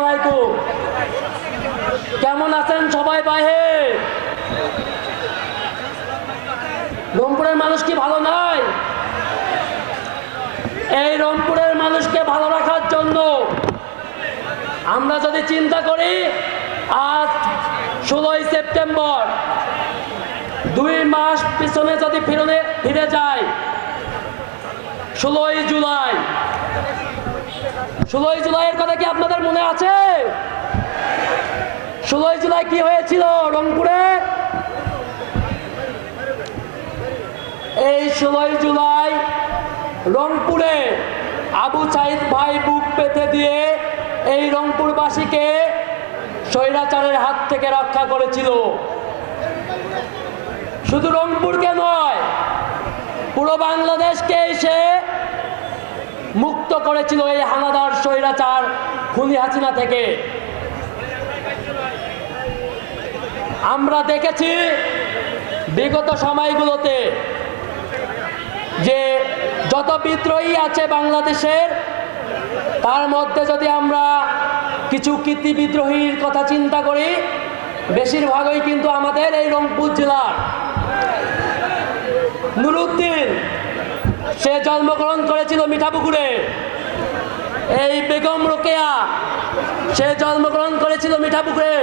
আলাইকুম। কেমন আছেন সবাই রংপুরের মানুষ কি ভালো এই রংপুরের মানুষকে ভালো রাখার জন্য আমরা যদি চিন্তা করি, আজ ষোলোই সেপ্টেম্বর, দুই মাস পিছনে যদি ফিরে যায় ষোলোই জুলাই ষোলোই জুলাইয়ের কথা কি আপনাদের মনে আছে? ষোলোই জুলাই কি হয়েছিল রংপুরে? এই ষোলোই জুলাই রংপুরে আবু সাইদ ভাই বুক পেতে দিয়ে এই রংপুরবাসীকে স্বৈরাচারের হাত থেকে রক্ষা করেছিল। শুধু রংপুরকে নয়, পুরো বাংলাদেশকে এসে মুক্ত করেছিল এই হানাদার স্বৈরাচার খুনি হাসিনা থেকে। আমরা দেখেছি বিগত সময়গুলোতে যে যত বিদ্রোহী আছে বাংলাদেশের, তার মধ্যে যদি আমরা কিছু কীর্তি বিদ্রোহীর কথা চিন্তা করি, বেশিরভাগই কিন্তু আমাদের এই রংপুর জেলার নুরুদ্দিন সে জন্মগ্রহণ করেছিল মিঠাপুকুরে। এই বেগম রোকেয়া, সে জন্মগ্রহণ করেছিল মিঠাপুকুরে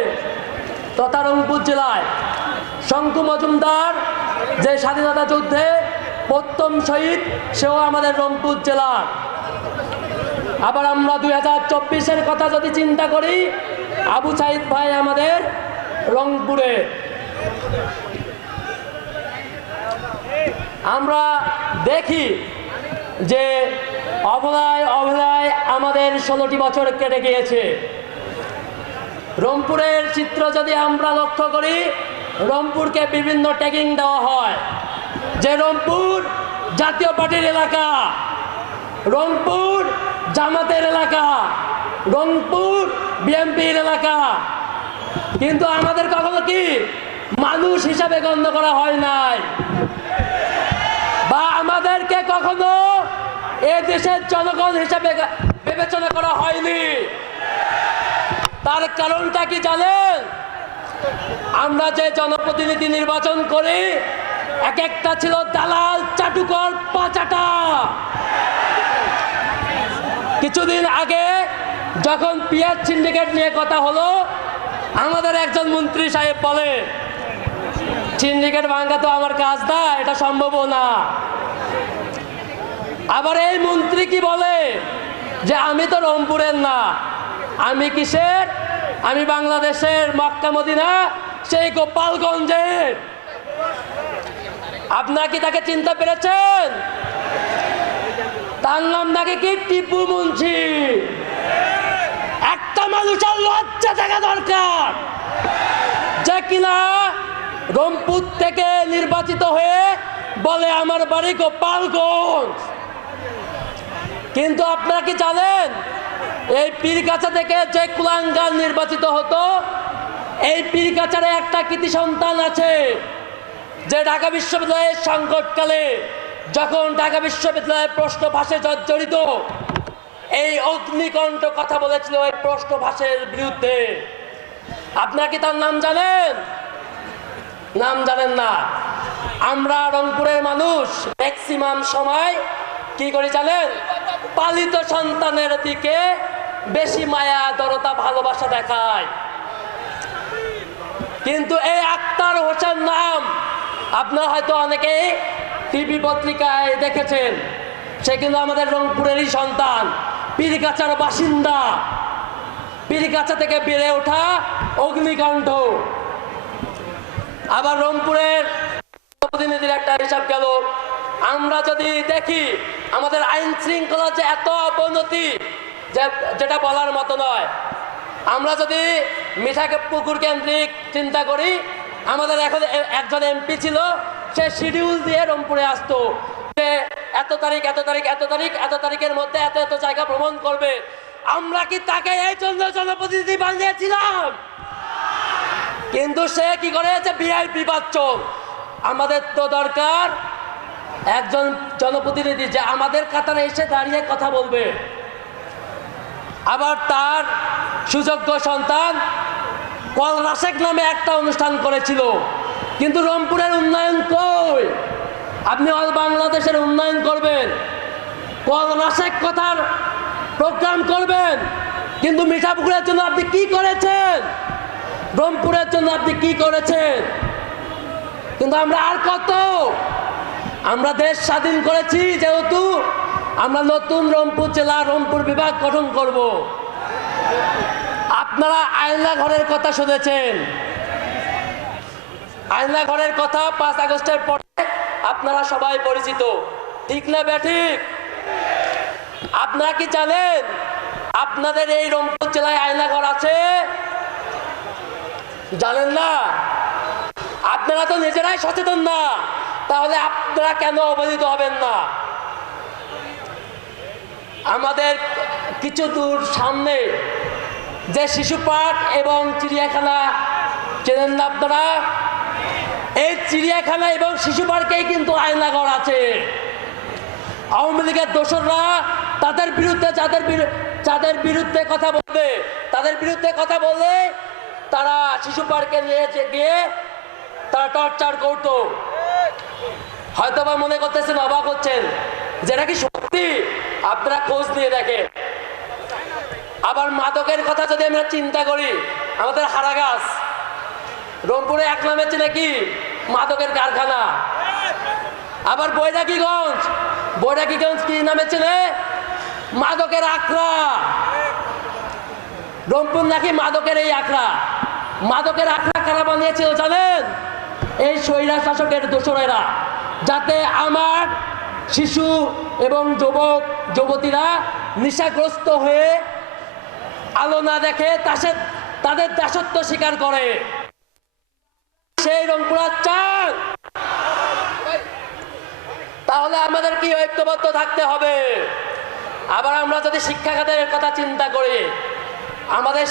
তথা রংপুর জেলায়। শঙ্কু মজুমদার, যে স্বাধীনতা যুদ্ধে প্রথম শহীদ, সেও আমাদের রংপুর জেলার। আবার আমরা দুই হাজার চব্বিশের কথা যদি চিন্তা করি, আবু সাইদ ভাই আমাদের রংপুরে। আমরা দেখি যে অবলায় অবলায় আমাদের ষোলোটি বছর কেটে গিয়েছে। রংপুরের চিত্র যদি আমরা লক্ষ্য করি, রংপুরকে বিভিন্ন ট্যাগিং দেওয়া হয়। যে রংপুর জাতীয় পার্টির এলাকা, রংপুর জামাতের এলাকা, রংপুর বিএনপির এলাকা। কিন্তু আমাদের কখনো কি মানুষ হিসাবে গণ্য করা হয় নাই? বা আমাদেরকে কখনো এ দেশের জনগণ হিসাবে বিবেচনা করা হয়নি। তার কারণটা কি জানেন? আমরা যে জনপ্রতিনিধি নির্বাচন করি এক একটা ছিল দালাল চাটুকর পাচাটা। কিছুদিন আগে যখন পিয়ার সিন্ডিকেট নিয়ে কথা হলো, আমাদের একজন মন্ত্রী সাহেব বলে সিন্ডিকেট ভাঙ্গা তো আমার কাজ না, এটা সম্ভব না। আবার এই মন্ত্রী কি বলে যে, আমি তো রংপুরের না, আমি কিসের? আমি বাংলাদেশের মক্কা মদিনা, সেই গোপালগঞ্জের আপনারা কি তাকে চিনতে পেরেছেন? তার নাম নাকি কি? টিপু মুন্সি। একটা মানুষের লজ্জা থাকা দরকার। যে কিনা রংপুর থেকে নির্বাচিত হয়ে বলে আমার বাড়ি গোপালগঞ্জ। কিন্তু আপনারা কি জানেন, এই পীরগাছা থেকে যে কুলাঙ্গাল নির্বাচিত হতো, এই পীরগাছারে একটা কৃতি সন্তান আছে, যে ঢাকা বিশ্ববিদ্যালয়ের সংকটকালে যখন ঢাকা বিশ্ববিদ্যালয়ের প্রশ্ন ভাষে জর্জরিত, এই অগ্নিকণ্ঠ কথা বলেছিল এই প্রশ্ন ভাষের বিরুদ্ধে। আপনারা কি তার নাম জানেন? নাম জানেন না। আমরা রংপুরের মানুষ ম্যাক্সিমাম সময় কি করি জানেন? পালিত সন্তানের দিকে বেশি মায়া, দরতা, ভালোবাসা দেখায়। কিন্তু এই আক্তার হোসেন নাম আপনারা হয়তো অনেকে টিভি পত্রিকায় দেখেছেন। সে কিন্তু আমাদের রংপুরেরই সন্তান। পীরগাছার বাসিন্দা। পীরগাছা থেকে বেড়ে ওঠা অগ্নিকাণ্ড। আবার রংপুরের প্রতিনিধির একটা হিসাব গেল। আমরা যদি দেখি, আমাদের আইন শৃঙ্খলা যে এত অবনতি যেটা বলার মতো নয়। আমরা যদি মিঠাকে পুকুর কেন্দ্রিক চিন্তা করি, আমাদের এখন একজন এমপি ছিল, সে শিডিউল দিয়ে রংপুরে আসতো। যে এত তারিখ এত তারিখ এত তারিখ, এত তারিখের মধ্যে এত এত জায়গা ভ্রমণ করবে। আমরা কি তাকে এই জন্য জনপ্রতিনিধি বানিয়েছিলাম? কিন্তু সে কি করেছে ভিআইপি পাচ্ছ? আমাদের তো দরকার একজন জনপ্রতিনিধি যে আমাদের কাতারে এসে দাঁড়িয়ে কথা বলবে। আবার তার সুযোগ্য সন্তান কল রাশেক নামে একটা অনুষ্ঠান করেছিল। কিন্তু রংপুরের উন্নয়ন কই? আপনি অল বাংলাদেশের উন্নয়ন করবেন কল রাশেক কথার প্রোগ্রাম করবেন, কিন্তু মিঠাপুকুরের জন্য আপনি কি করেছেন? রংপুরের জন্য আপনি কি করেছেন? কিন্তু আমরা আর কত? আমরা দেশ স্বাধীন করেছি, যেহেতু আমরা নতুন রংপুর জেলা, রংপুর বিভাগ গঠন করব। আপনারা আয়না ঘরের কথা শুনেছেন। আয়না ঘরের কথা পাঁচ আগস্টের পরে আপনারা সবাই পরিচিত। ঠিক না ব্যাঠিক আপনারা কি জানেন? আপনাদের এই রংপুর জেলায় আয়না ঘর আছে? জানেন না? আপনারা তো নিজেরাই সচেতন না। তাহলে আপনারা কেন অবহিত হবেন না? আমাদের কিছু দূর সামনে যে শিশু পার্ক এবং চিড়িয়াখানা, চেনেন না আপনারা? এই চিড়িয়াখানা এবং শিশু পার্কেই কিন্তু আয়নাঘর আছে। আওয়ামী লীগের দোসররা তাদের বিরুদ্ধে, যাদের যাদের বিরুদ্ধে কথা বলবে, তাদের বিরুদ্ধে কথা বললে তারা শিশু পার্কে নিয়ে গিয়ে তারা টর্চার করতো হয়তো বা মনে করতেছেন, অবাক হচ্ছেন যেটা কি সত্যি? আপনারা খোঁজ নিয়ে দেখেন। আবার মাদকের কথা যদি আমরা চিন্তা করি, আমাদের হারাগাছ, রংপুরে এক নামে চেনে কি মাদকের কারখানা। আবার বৈরাগীগঞ্জ বৈরাগীগঞ্জ কি নামে চেনে মাদকের আখড়া। রংপুর নাকি মাদকের এই আখড়া। মাদকের আখড়া কারা বানিয়েছিল জানেন? এই স্বৈরা শাসকের দোসরেরা, যাতে আমার শিশু এবং যুবক, যুবতীরা নেশাগ্রস্ত হয়ে আলো না দেখে তাসে তাদের দাসত্ব স্বীকার করে। সেই রংপুরা চান তাহলে আমাদের কি ঐক্যবদ্ধ থাকতে হবে? আবার আমরা যদি শিক্ষাখাতের কথা চিন্তা করি, আমাদের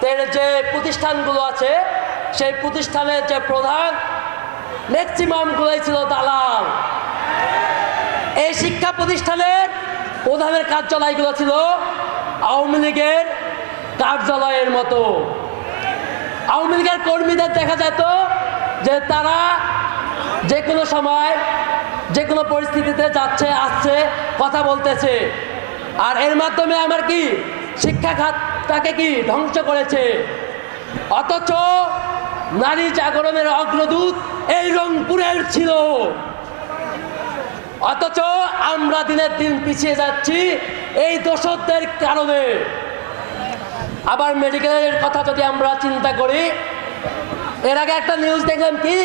শিক্ষাখাতের যে প্রতিষ্ঠানগুলো আছে, সেই প্রতিষ্ঠানের যে প্রধান ম্যাক্সিমামগুলোই ছিল দালাল। এই শিক্ষা প্রতিষ্ঠানের প্রধানের কার্যালয়গুলো ছিল আওয়ামী লীগের কার্যালয়ের মতো। আওয়ামী লীগের কর্মীদের দেখা যেত যে তারা যে কোনো সময় যে কোনো পরিস্থিতিতে যাচ্ছে, আসছে, কথা বলতেছে। আর এর মাধ্যমে আমার কি? শিক্ষা খাতটাকে কি ধ্বংস করেছে? অথচ নারী জাগরণের অগ্রদূত এই রংপুরের ছিল। অথচ আমরা দিনের দিন পিছিয়ে যাচ্ছি এই দোষকদের কারণে। আবার মেডিকেলের কথা যদি আমরা চিন্তা করি, এর আগে একটা নিউজ দেখলাম কি?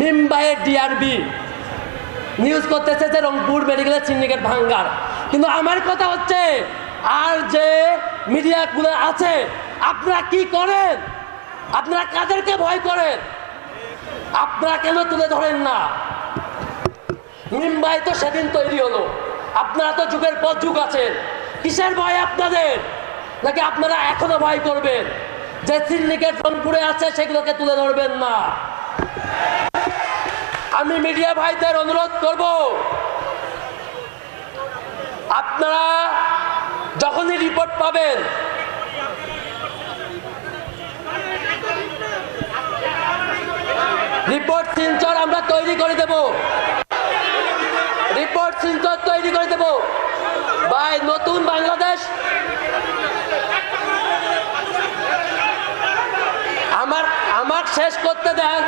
মুম্বাইয়ের ডিআরবি নিউজ করতেছে যে রংপুর মেডিকেলের সিন্ডিকেট ভাঙ্গার। কিন্তু আমার কথা হচ্ছে, আর যে মিডিয়াগুলো আছে। আপনারা কি করেন? আপনারা কাদেরকে ভয় করেন? আপনারা কেন তুলে ধরেন না? মুম্বাই তো সেদিন তৈরি হলো। আপনারা তো যুগের পর যুগ আছেন। কিসের ভয় আপনাদের? নাকি আপনারা এখনও ভয় করবেন? যে সিন্ডিকেট রংপুরে আছে, সেগুলোকে তুলে ধরবেন না। আমি মিডিয়া ভাইদের অনুরোধ করব, আপনারা যখনই রিপোর্ট পাবেন। রিপোর্ট সিলচর আমরা তৈরি করে দেব। রিপোর্ট সিলচর তৈরি করে দেব। ভাই, নতুন বাংলাদেশ। আমার আমার শেষ করতে দেন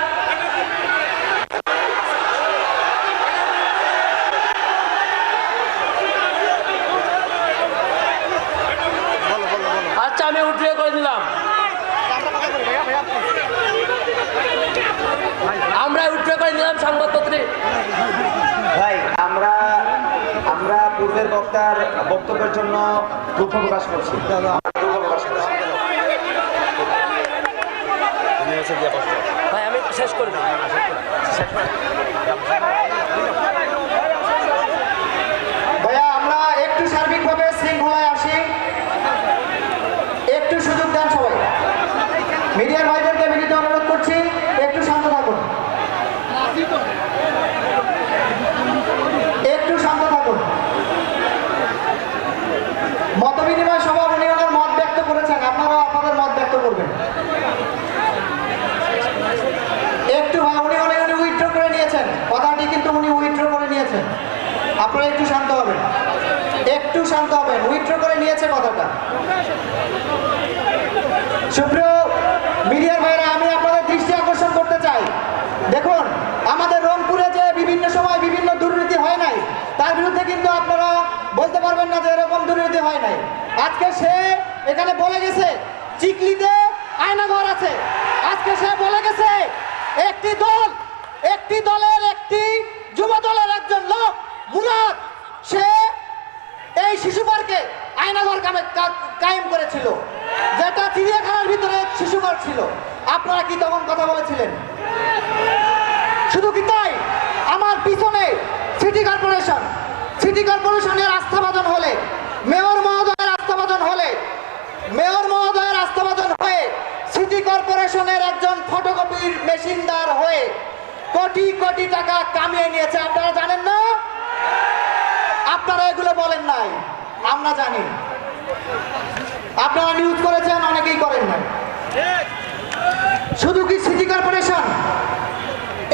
আচ্ছা আমি উঠিয়ে করে দিলাম আমরা উঠিয়ে করে নিলাম সংবাদপত্রে ভাই আমরা আমরা পূর্বের বক্তার বক্তব্যের জন্য দুঃখ প্রকাশ করছি। ভাই আমি শেষ করে দিই ভাইয়া আমরা একটু সার্বিকভাবে শৃঙ্খলায় আসি একটু সুযোগ দেন সবাই মিডিয়ার ভাইদেরকে বিনীত অনুরোধ করছি একটু শান্ত থাকুন একটু শান্ত থাকুন মত বিনিময় সভা উনি ওনার মত ব্যক্ত সুপ্রিয় মিডিয়ার ভাইরা, আমি আপনাদের দৃষ্টি আকর্ষণ করতে চাই। দেখুন, আমাদের রংপুরে যে বিভিন্ন সময় বিভিন্ন দুর্নীতি হয় নাই, তার বিরুদ্ধে কিন্তু আপনারা বলতে পারবেন না যে এরকম দুর্নীতি হয় নাই। আজকে সে এখানে বলে গেছে, চিকলিতে আয়নাঘর আছে। আজকে সে বলে গেছে, একটি দল, একটি দলের একটি যুব দলের একজন লোক, মুরাদ, সে এই শিশু পার্কে কামে- কায়েম করেছিল। শিশু ছিল। আপনারা কি তখন কথা বলেছিলেন? শুধু কি তাই? আমার পিছনে সিটি কর্পোরেশন, সিটি কর্পোরেশনের আস্থাভাজন হলে, মেয়র মহোদয়ের আস্থাভাজন হলে, মেয়র মহোদয়ের আস্থাভাজন হয়ে সিটি কর্পোরেশনের একজন ফটোকপির মেশিনদার হয়ে কোটি কোটি টাকা কামিয়ে নিয়েছে। আপনারা জানেন না? আপনারা এগুলো বলেন নাই। আমরা জানি। আপনারা নিউজ করেছেন, অনেকেই করেন নাই। শুধু কি সিটি কর্পোরেশন?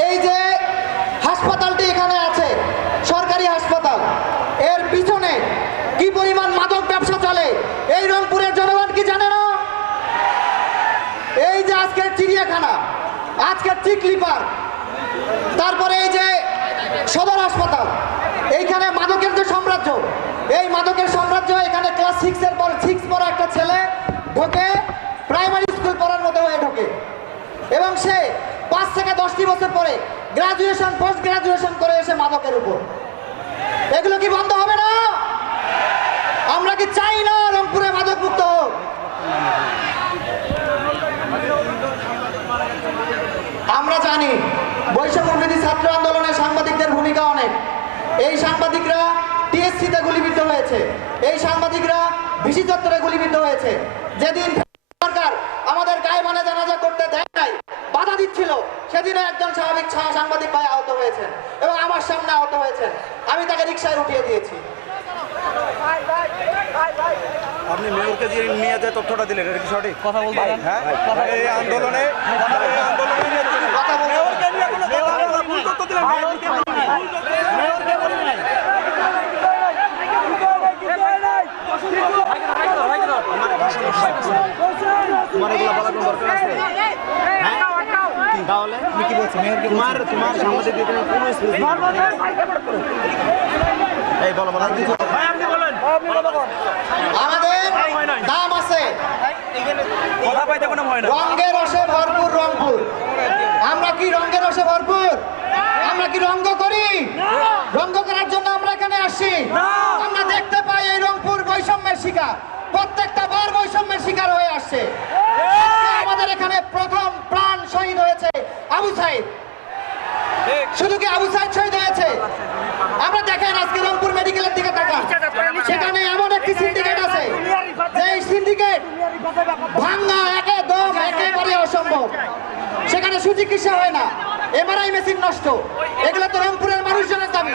এই যে হাসপাতালটি এখানে আছে, সরকারি হাসপাতাল, এর পিছনে কি পরিমাণ মাদক ব্যবসা চলে? এই রংপুরের জনগণ কি জানে না? এই যে আজকের চিড়িয়াখানা আজকের চিকলি পার্ক, তারপরে এই যে সদর হাসপাতাল, এইখানে মাদকের যে সাম্রাজ্য, এই মাদকের সাম্রাজ্য এখানে ক্লাস সিক্সের পর সিক্স পড়া একটা ছেলে ঢোকে প্রাইমারি স্কুল পড়ার ঢোকে এবং সে পাঁচ থেকে দশটি বছর পরে গ্রাজুয়েশন পোস্ট গ্রাজুয়েশন করে এসে মাদকের উপর। এগুলো কি বন্ধ হবে না? আমরা কি চাই না রংপুরে মাদক মুক্ত আমরা জানি বৈষম্য বিরোধী ছাত্র আন্দোলনে সাংবাদিকদের ভূমিকা অনেক। এই সাংবাদিকরা টিএসসিতে গুলিবিদ্ধ হয়েছে। এই সাংবাদিকরা ভিসি চত্বরে গুলিবিদ্ধ হয়েছে। যেদিন সরকার আমাদের গায়ে মানে জানাজা করতে দেয় নাই বাধা দিচ্ছিল সেদিনও একজন স্বাভাবিক সা- সাংবাদিক ভাই আহত হয়েছেন এবং আমার সামনে আহত হয়েছেন। আমি তাকে রিক্সায় উঠিয়ে দিয়েছি। আপনি মেয়রকে যে নিয়ে যে তথ্যটা দিলেন এটা কি সঠিক? কথা বলতে হ্যাঁ এই আন্দোলনে এই আন্দোলনে কথা বলতে মেয়রকে নিয়ে কোনো কথা ভুল তথ্য দিলেন? মেয়রকে তোমার এগুলো বলার কোনো দরকার আছে? তাহলে তুমি কি বলছো মেয়রকে তোমার তোমার সাংবাদিকদের কোনো স্পেস এই বলো বলো। কিছু আমাদের দাম আছে। কথা পাইতে কোনো না রসে ভরপুর রংপুর। আমরা কি রঙ্গের রসে ভরপুর? আমরা কি রঙ্গ করি? রঙ্গ করার জন্য আমরা এখানে আসছি। আমরা দেখতে পাই এই রংপুর বৈষম্যের শিকার। প্রত্যেকটা বার বৈষম্যের শিকার হয়ে আসছে আজকে আমাদের এখানে প্রথম প্রাণ শহীদ হয়েছে আবু সাইদ। শুধু কি আবু সাইদ শহীদ হয়েছে? আমরা দেখেন আজকে রংপুর মেডিকেলের দিকে তাকান। সেখানে এমন একটি সিন্ডিকেট আছে যে সিন্ডিকেট ভাঙ্গা একদম একেবারে অসম্ভব। সেখানে সুচিকিৎসা হয় না? এমআরআই মেশিন নষ্ট। এগুলো তো রংপুরের মানুষজনের দাবি।